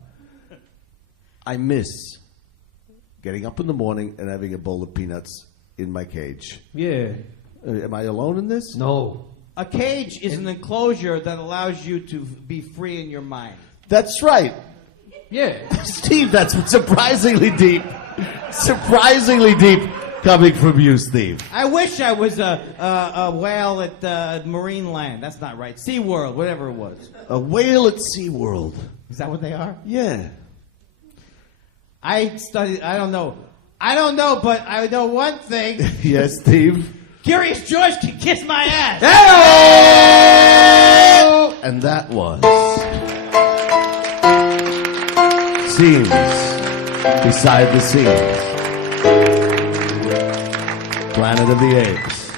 I miss getting up in the morning and having a bowl of peanuts in my cage. Yeah. Am I alone in this? No. A cage is an enclosure that allows you to be free in your mind. That's right. Yeah. Steve, that's surprisingly deep. Surprisingly deep coming from you, Steve. I wish I was a whale at Marine Land. That's not right. SeaWorld, whatever it was. A whale at SeaWorld. Is that what they are? Yeah. I studied, I don't know, but I know one thing. Yes, Steve. Curious George can kiss my ass. And that was Scenes Beside the Scenes. Planet of the Apes.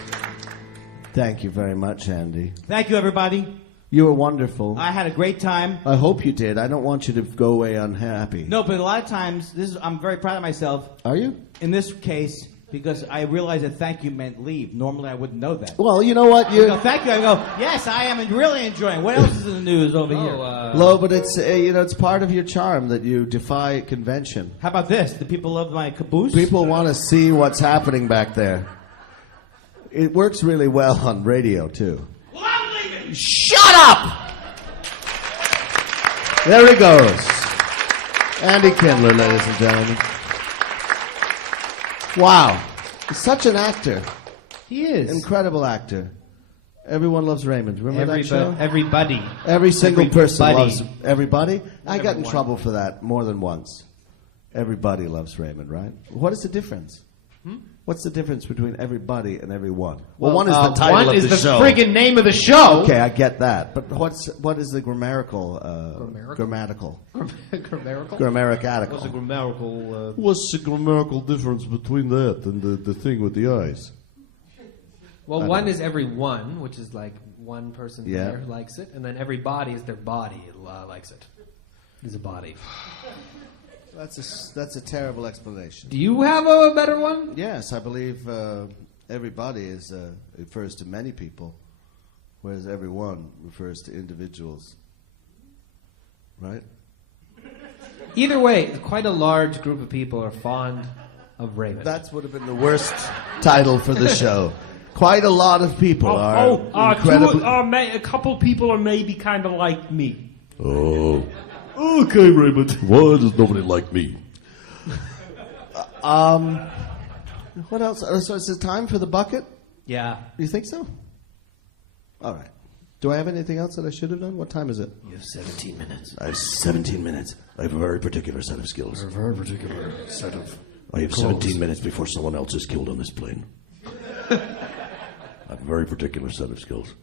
Thank you very much, Andy. Thank you, everybody. You were wonderful. I had a great time. I hope you did. I don't want you to go away unhappy. No, but a lot of times, I'm very proud of myself. Are you? In this case, because I realized that thank you meant leave. Normally, I wouldn't know that. Well, you know what? I go, thank you. I go, yes, I am really enjoying. What else is in the news over here? Lo, but it's it's part of your charm that you defy convention. How about this? Do people love my caboose? People want to see what's happening back there. It works really well on radio too. Well, I'm leaving. Shut up! There he goes. Andy Kindler, ladies and gentlemen. Wow. He's such an actor. He is. Incredible actor. Everyone loves Raymond. Remember that show? Everybody. Every single person Everybody. loves everybody. I got in Everyone. trouble for that more than once. Everybody loves Raymond, right? What is the difference? What's the difference between everybody and everyone? Well, one is the title one of is the the show. friggin' name of the show. Okay, I get that. But what is the grammatical? Grammatical? Grammatical. Grammatical? Grammatical. What's a grammatical? What's the grammatical difference between that and the thing with the eyes? Well, one is everyone, which is like one person Yeah. there who likes it, and then everybody is their body likes it. Is a body. That's a terrible explanation. Do you have a better one? Yes, I believe everybody refers to many people, whereas everyone refers to individuals. Right? Either way, quite a large group of people are fond of Raymond. That would have been the worst title for the show. Quite a lot of people are incredibly... a couple people are maybe kind of like me. Oh. Okay, Raymond. Why does nobody like me? What else? So is it time for the bucket? Yeah. Do you think so? All right. Do I have anything else that I should have done? What time is it? You have 17 minutes. I have 17 minutes. I have a very particular set of skills. A very particular set of I have clothes. 17 minutes before someone else is killed on this plane. I have a very particular set of skills.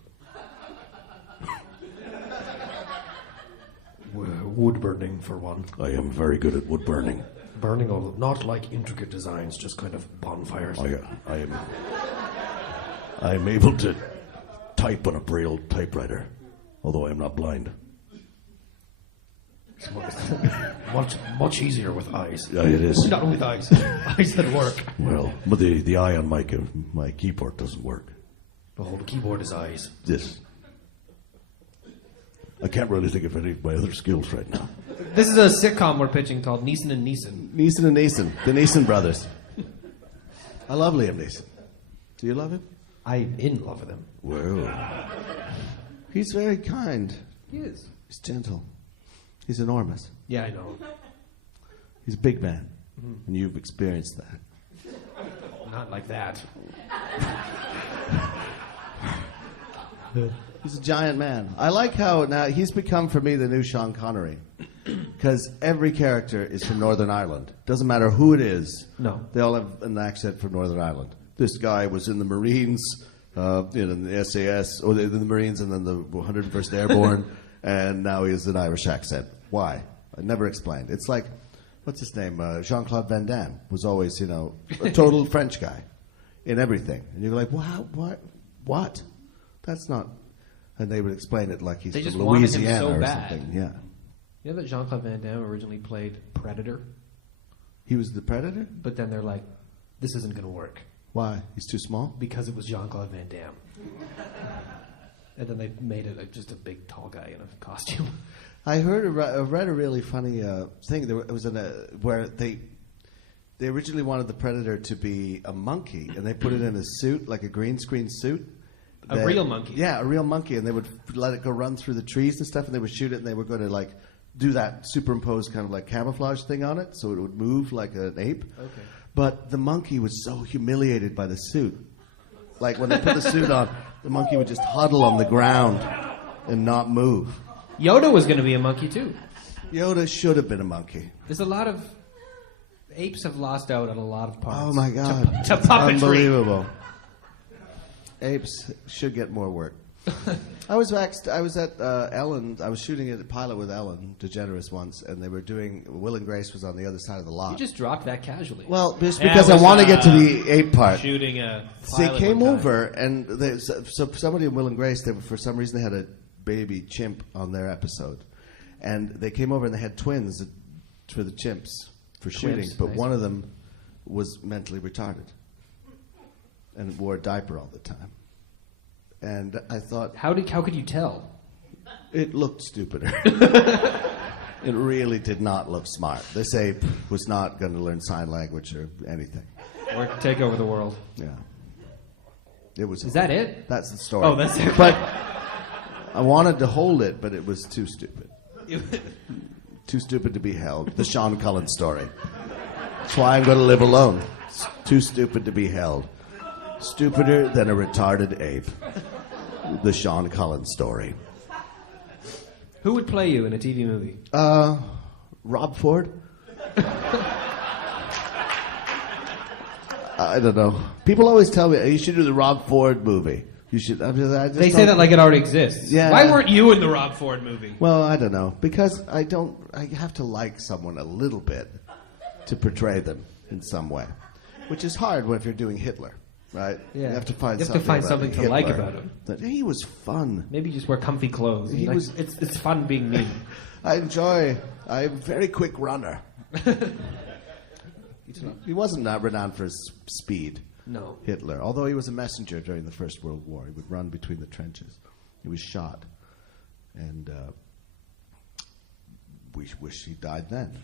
Wood burning, for one. I am very good at wood burning. Burning, although not like intricate designs, just kind of bonfires. I am able to type on a Braille typewriter, although I am not blind. It's much easier with eyes. Yeah, it is. Not with eyes. Eyes that work. Well, but the eye on my keyboard doesn't work. The whole keyboard is eyes. This. I can't really think of any of my other skills right now. This is a sitcom we're pitching called Neeson and Neeson. Neeson and Neeson, the Neeson brothers. I love Liam Neeson. Do you love him? I'm in love with him. Whoa. He's very kind. He is. He's gentle. He's enormous. Yeah, I know. He's a big man. And you've experienced that. Not like that. He's a giant man. I like how now he's become for me the new Sean Connery. Because every character is from Northern Ireland. Doesn't matter who it is. No. They all have an accent from Northern Ireland. This guy was in the Marines, in the SAS, or in the Marines and then the 101st Airborne, and now he has an Irish accent. Why? I never explained. It's like, what's his name? Jean-Claude Van Damme was always, a total French guy in everything. And you're like, wow, what? That's not... And they would explain it like he's They from just wanted him Louisiana so or bad. something. Yeah. You know that Jean-Claude Van Damme originally played Predator? He was the Predator? But then they're like, this isn't going to work. Why? He's too small? Because it was Jean-Claude Van Damme. And then they made it just a big, tall guy in a costume. I read a really funny thing. It was where they originally wanted the Predator to be a monkey, and they put it in a suit, like a green screen suit. A real monkey? Yeah, a real monkey, and they would let it go run through the trees and stuff, and they would shoot it, and they were going to do that superimposed kind of like camouflage thing on it, so it would move like an ape. Okay. But the monkey was so humiliated by the suit. Like when they put the suit on, the monkey would just huddle on the ground and not move. Yoda was going to be a monkey, too. Yoda should have been a monkey. There's a lot of... Apes have lost out on a lot of parts. Oh my God. To puppetry. Unbelievable. Apes should get more work. I was at Ellen. I was shooting a pilot with Ellen DeGeneres once, and they were doing. Will and Grace was on the other side of the lot. You just dropped that casually. Well, just Yeah, because it I was, want to get to the ape part. Shooting a They pilot came one time. over, and so somebody in Will and Grace, for some reason, they had a baby chimp on their episode, and they came over and they had twins for the chimps for shooting, but nice. one of them was mentally retarded. and wore a diaper all the time. And I thought, How could you tell? it looked stupider. It really did not look smart. They say was not going to learn sign language or anything. Or take over the world. Yeah. It was. Is that it? That's the story. Oh, that's it. But I wanted to hold it, but it was too stupid. Too stupid to be held. The Sean Cullen story. That's why I'm going to live alone. It's too stupid to be held. Stupider than a retarded ape. The Sean Cullen story. Who would play you in a TV movie? Rob Ford? I don't know. People always tell me, you should do the Rob Ford movie. You should. I just They say that like it already exists. Yeah. Why weren't you in the Rob Ford movie? Well, I don't know. Because I have to like someone a little bit to portray them in some way. Which is hard if you're doing Hitler, right? Yeah. You have to find You have to something, find something to like about him. That he was fun. Maybe just wear comfy clothes. It's fun being me. I'm a very quick runner. He wasn't renowned for his speed. No. Hitler. Although he was a messenger during the First World War. He would run between the trenches. He was shot. And we wish he died then.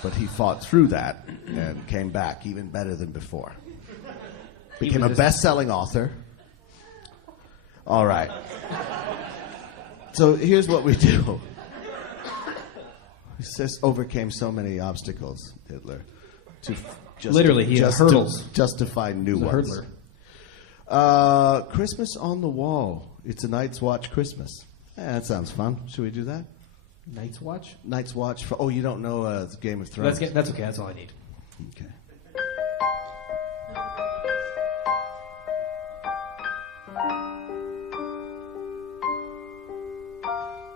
But he fought through that and came back even better than before. Became a best-selling author. All right. So here's what we do. He says overcame so many obstacles, Hitler. Literally, he had hurdles. Just to find new ones. Hurdler. Christmas on the Wall. It's a Night's Watch Christmas. Yeah, that sounds fun. Should we do that? Night's Watch? Night's Watch. You don't know Game of Thrones? That's okay. That's all I need. Okay.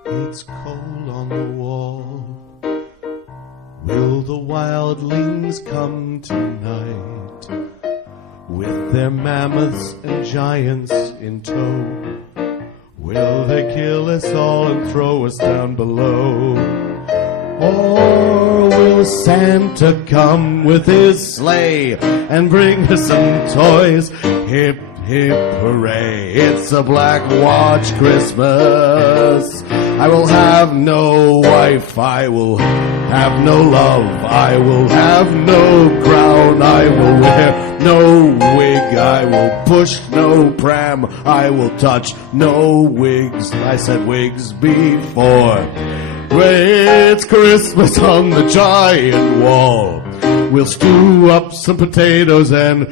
It's cold on the wall. Will the wildlings come tonight with their mammoths and giants in tow? Will they kill us all and throw us down below? Or will Santa come with his sleigh and bring us some toys? Hip, hip, hooray, it's a Black Watch Christmas. I will have no wife, I will have no love, I will have no crown, I will wear no wig, I will push no pram, I will touch no wigs. I said wigs before. It's Christmas on the giant wall. We'll stew up some potatoes and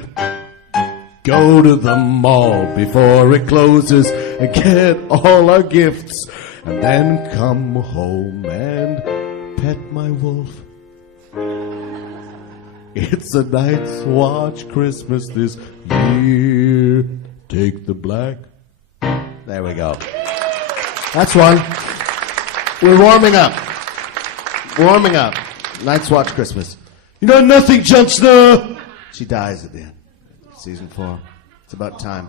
go to the mall before it closes and get all our gifts. And then come home and pet my wolf. It's a Night's Watch Christmas this year. Take the black. There we go. That's one. We're warming up. Warming up. Night's Watch Christmas. You know nothing, Jon Snow. She dies at the end. Season 4. It's about time.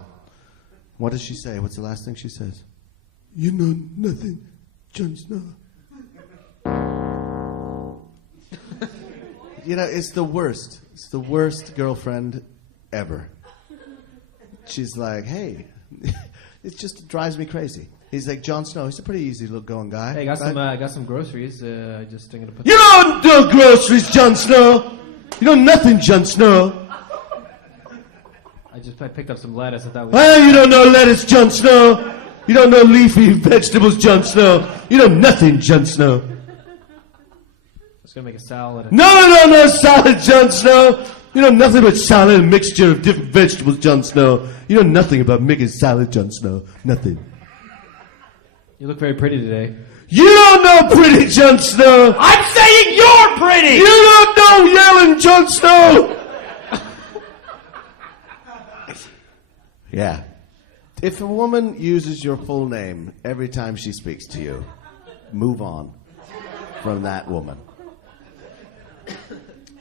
What does she say? What's the last thing she says? You know nothing, Jon Snow. You know, it's the worst. It's the worst girlfriend ever. She's like, hey, it just drives me crazy. He's like, Jon Snow, he's a pretty easy little going guy. Hey, got some groceries. I'm gonna put. You don't do groceries, Jon Snow. You know nothing, Jon Snow. I picked up some lettuce. I thought we. Well, you don't know lettuce, Jon Snow. You don't know leafy vegetables, Jon Snow. You know nothing, Jon Snow. I was gonna make a salad. No salad, Jon Snow. You know nothing but salad, a mixture of different vegetables, Jon Snow. You know nothing about making salad, Jon Snow. Nothing. You look very pretty today. You don't know pretty, Jon Snow. I'm saying you're pretty. You don't know yelling, Jon Snow. Yeah. If a woman uses your full name every time she speaks to you, move on from that woman.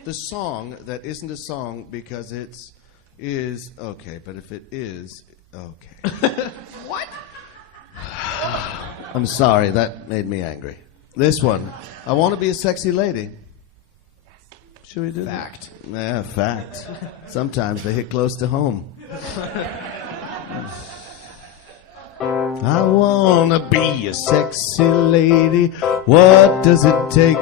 The song that isn't a song because is okay, but if it is, okay. What? I'm sorry, that made me angry. This one, I Want to Be a Sexy Lady. Should we do Fact. that? Yeah, fact. Sometimes they hit close to home. I wanna be a sexy lady. What does it take?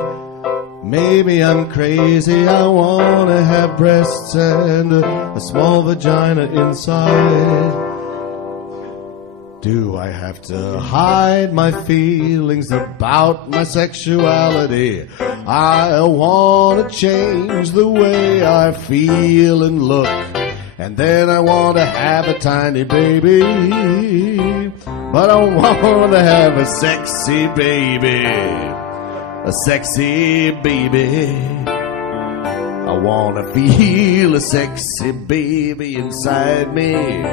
Maybe I'm crazy. I wanna have breasts and a small vagina inside. Do I have to hide my feelings about my sexuality? I wanna change the way I feel and look. And then I wanna have a tiny baby. But I wanna have a sexy baby. A sexy baby. I wanna feel a sexy baby inside me.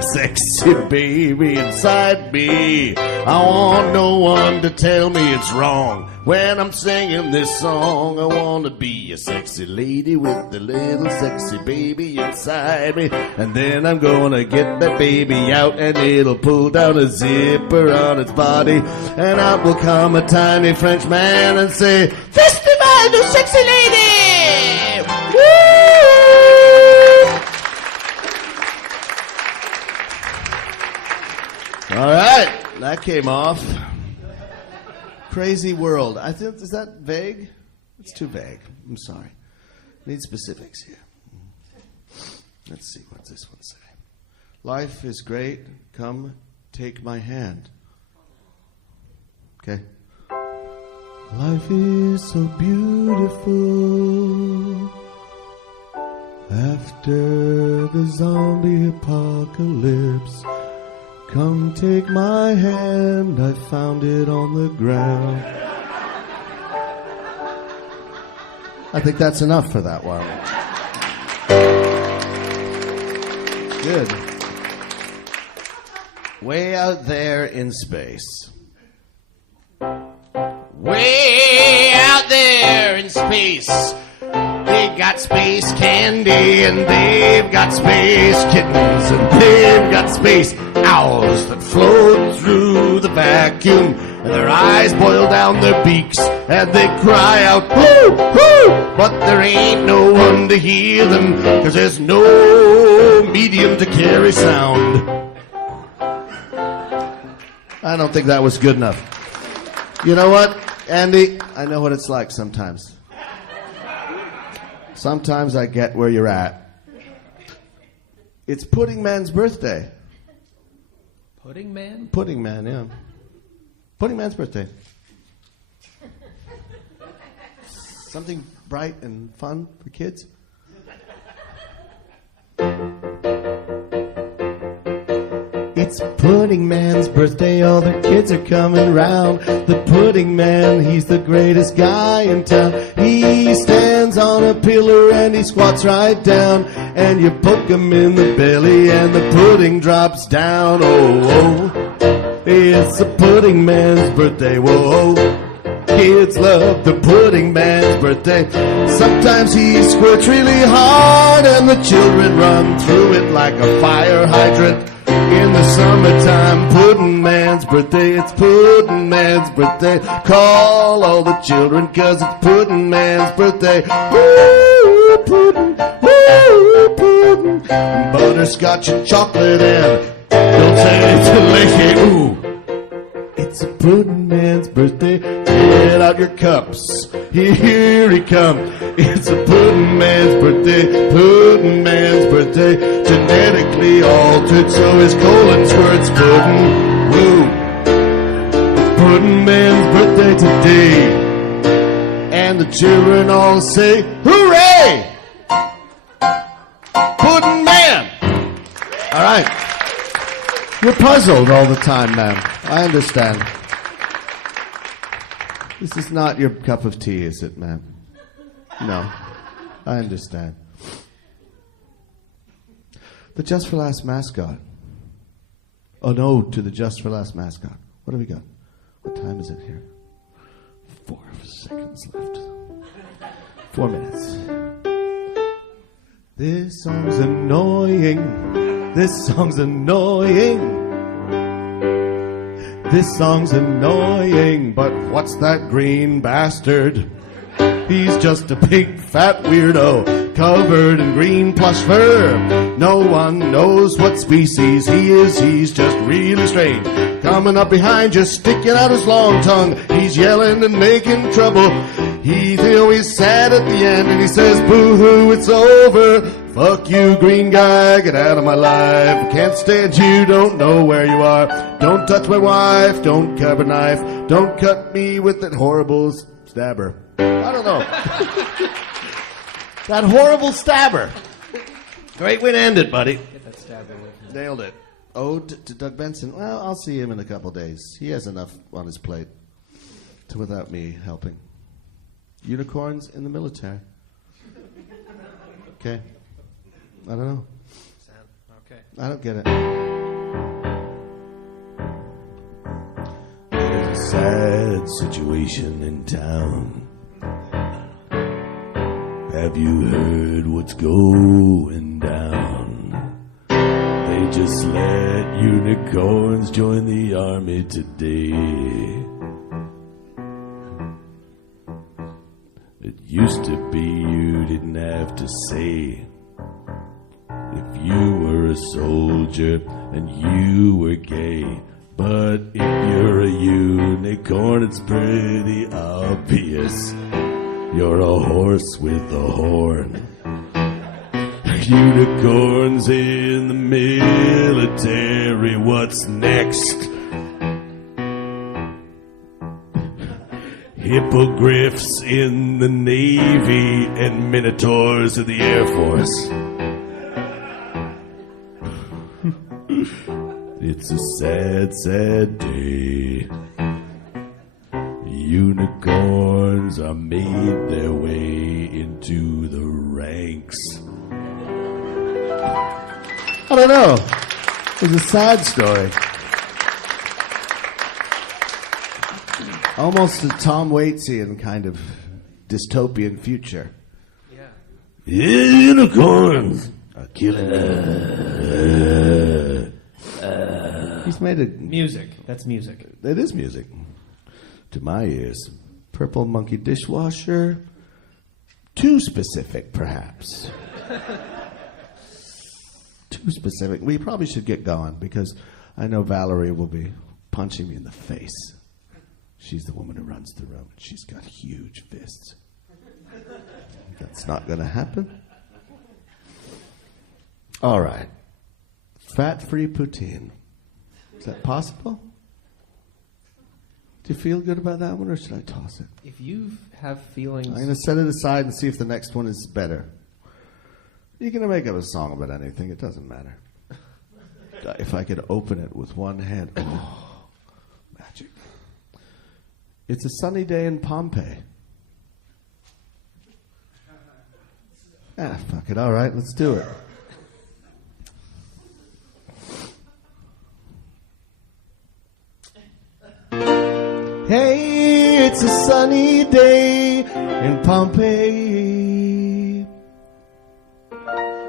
Sexy baby inside me. I want no one to tell me it's wrong when I'm singing this song. I want to be a sexy lady with a little sexy baby inside me. And then I'm gonna get that baby out and it'll pull down a zipper on its body. And out will come a tiny French man and say, Festival du Sexy Lady! Woo! All right, that came off. Crazy world. I think, is that vague? It's too vague. I'm sorry. Need specifics here. Let's see what this one say. Life is great. Come take my hand. Okay. Life is so beautiful. After the zombie apocalypse, come take my hand, I found it on the ground. I think that's enough for that one. Good. Way out there in space. Way out there in space. They got space candy and they've got space kittens and they've got space owls that float through the vacuum and their eyes boil down their beaks and they cry out, hoo, hoo, but there ain't no one to hear them because there's no medium to carry sound. I don't think that was good enough. You know what, Andy? I know what it's like sometimes. Sometimes I get where you're at. It's Pudding Man's birthday. Pudding Man? Pudding Man, yeah. Pudding Man's birthday. Something bright and fun for kids. It's Pudding Man's birthday, all the kids are coming round. The Pudding Man, he's the greatest guy in town. He stands on a pillar and he squats right down. And you poke him in the belly and the pudding drops down. Oh, oh, it's the Pudding Man's birthday, whoa. Kids love the Pudding Man's birthday. Sometimes he squirts really hard and the children run through it like a fire hydrant. In the summertime, Pudding Man's birthday, it's Pudding Man's birthday. Call all the children, 'cause it's Pudding Man's birthday. Woo, pudding, woo, pudding. Butterscotch and chocolate and don't say it's a lady, ooh. It's a Pudding Man's birthday, get out your cups, here he comes. It's a Pudding Man's birthday, Pudding Man's birthday. Genetically altered so his colon squirts pudding. Woo! Pudding Man's birthday today. And the children all say, hooray! Pudding Man! All right. You're puzzled all the time, ma'am. I understand. This is not your cup of tea, is it, ma'am? No. I understand. The Just for Last mascot. Oh, no, to the Just for Last mascot. What do we got? What time is it here? 4 seconds left. 4 minutes. This song's annoying. This song's annoying. This song's annoying, but what's that green bastard? He's just a big fat weirdo, covered in green plush fur. No one knows what species he is, he's just really strange. Coming up behind you, sticking out his long tongue. He's yelling and making trouble. He's always sad at the end, and he says, boo-hoo, it's over. Fuck you, green guy, get out of my life. Can't stand you, don't know where you are. Don't touch my wife, don't carve a knife. Don't cut me with that horrible stabber. I don't know. That horrible stabber. Great way to end it, buddy. Get that stabber away from me. Nailed it. Ode to Doug Benson. Well, I'll see him in a couple days. He has enough on his plate without me helping. Unicorns in the military. Okay. I don't know. Okay. I don't get it. There's a sad situation in town. Have you heard what's going down? They just let unicorns join the army today. It used to be you didn't have to say if you were a soldier and you were gay. But if you're a unicorn, it's pretty obvious. You're a horse with a horn. Unicorns in the military, what's next? Hippogriffs in the Navy and minotaurs in the Air Force. It's a sad, sad day. Unicorns are made their way into the ranks. I don't know. It's a sad story. Almost a Tom Waitian kind of dystopian future. Yeah. Unicorns are killing He's made a... Music. That's music. It is music. To my ears. Purple Monkey Dishwasher. Too specific, perhaps. Too specific. We probably should get going because I know Valerie will be punching me in the face. She's the woman who runs the room. She's got huge fists. That's not going to happen. All right. Fat-free poutine. Is that possible? Do you feel good about that one, or should I toss it? If you have feelings... I'm going to set it aside and see if the next one is better. You're going to make up a song about anything. It doesn't matter. If I could open it with one hand. Oh, magic. It's a sunny day in Pompeii. Fuck it. All right, let's do it. Hey, it's a sunny day in Pompeii.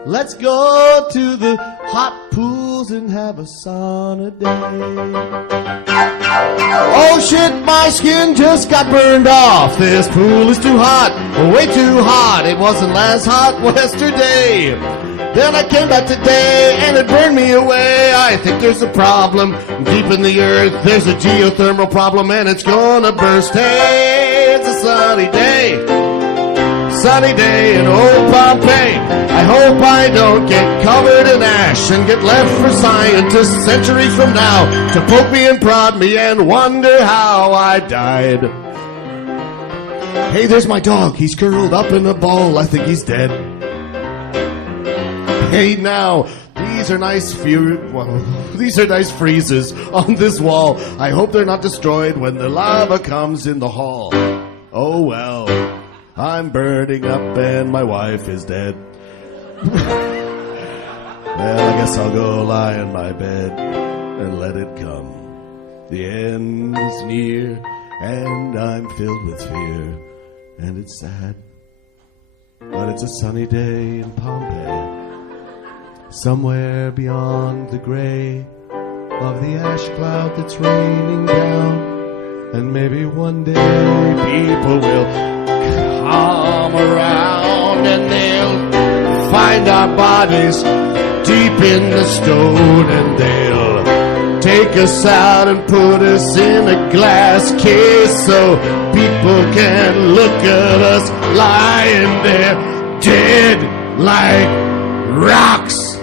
Let's go to the hot pools and have a sauna day. Oh shit, my skin just got burned off. This pool is too hot, way too hot. It wasn't last hot yesterday. Then I came back today and it burned me away. I think there's a problem deep in the earth. There's a geothermal problem and it's gonna burst. Hey, it's a sunny day. Sunny day in old Pompeii. I hope I don't get covered in ash and get left for scientists centuries from now to poke me and prod me and wonder how I died. Hey, there's my dog. He's curled up in a ball. I think he's dead. Hey, now, these are nice freezes on this wall. I hope they're not destroyed when the lava comes in the hall. Oh, well. I'm burning up and my wife is dead. Well, I guess I'll go lie in my bed and let it come. The end is near and I'm filled with fear. And it's sad, but it's a sunny day in Pompeii. Somewhere beyond the gray of the ash cloud that's raining down. And maybe one day people will arm around, and they'll find our bodies deep in the stone, and they'll take us out and put us in a glass case so people can look at us lying there dead like rocks.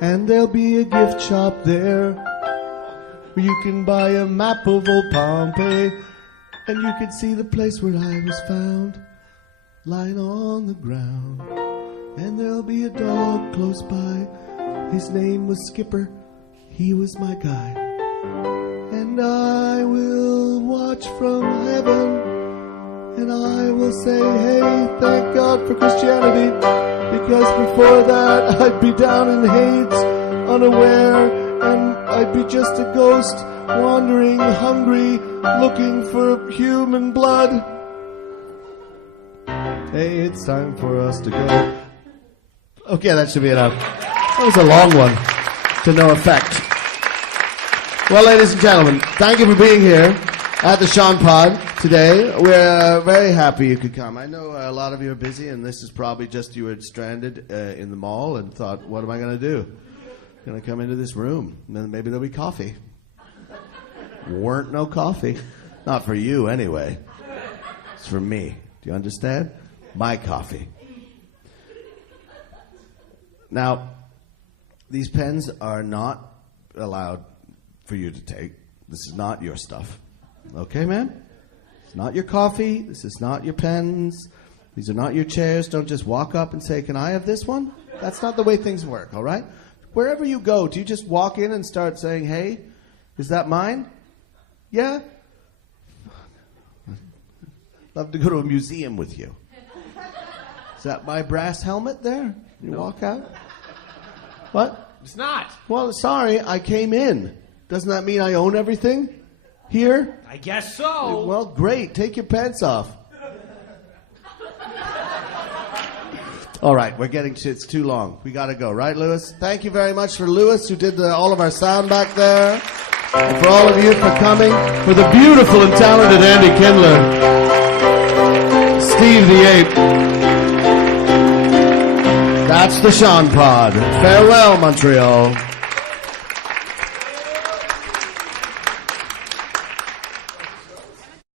And there'll be a gift shop there where you can buy a map of old Pompeii, and you can see the place where I was found, lying on the ground. And there'll be a dog close by. His name was Skipper. He was my guide. And I will watch from heaven, and I will say, hey, thank God for Christianity, because before that I'd be down in Hades, unaware, and I'd be just a ghost, wandering, hungry, looking for human blood. Hey, it's time for us to go. Okay, that should be enough. That was a long one, to no effect. Well, ladies and gentlemen, thank you for being here at the SeanPod today. We're very happy you could come. I know a lot of you are busy, and this is probably just you were stranded in the mall and thought, what am I going to do? I'm going to come into this room, and then maybe there'll be coffee. Weren't no coffee. Not for you, anyway. It's for me. Do you understand? My coffee. Now, these pens are not allowed for you to take. This is not your stuff. Okay, man? It's not your coffee. This is not your pens. These are not your chairs. Don't just walk up and say, can I have this one? That's not the way things work, all right? Wherever you go, do you just walk in and start saying, hey, is that mine? Yeah? Love to go to a museum with you. Is that my brass helmet there? You walk out? What? It's not. Well, sorry, I came in. Doesn't that mean I own everything here? I guess so. Well, great. Take your pants off. All right, we're getting to, it's too long. We got to go, right, Lewis? Thank you very much for Lewis, who did all of our sound back there. And for all of you for coming. For the beautiful and talented Andy Kindler. Steve the Ape. That's the SeanPod. Farewell, Montreal.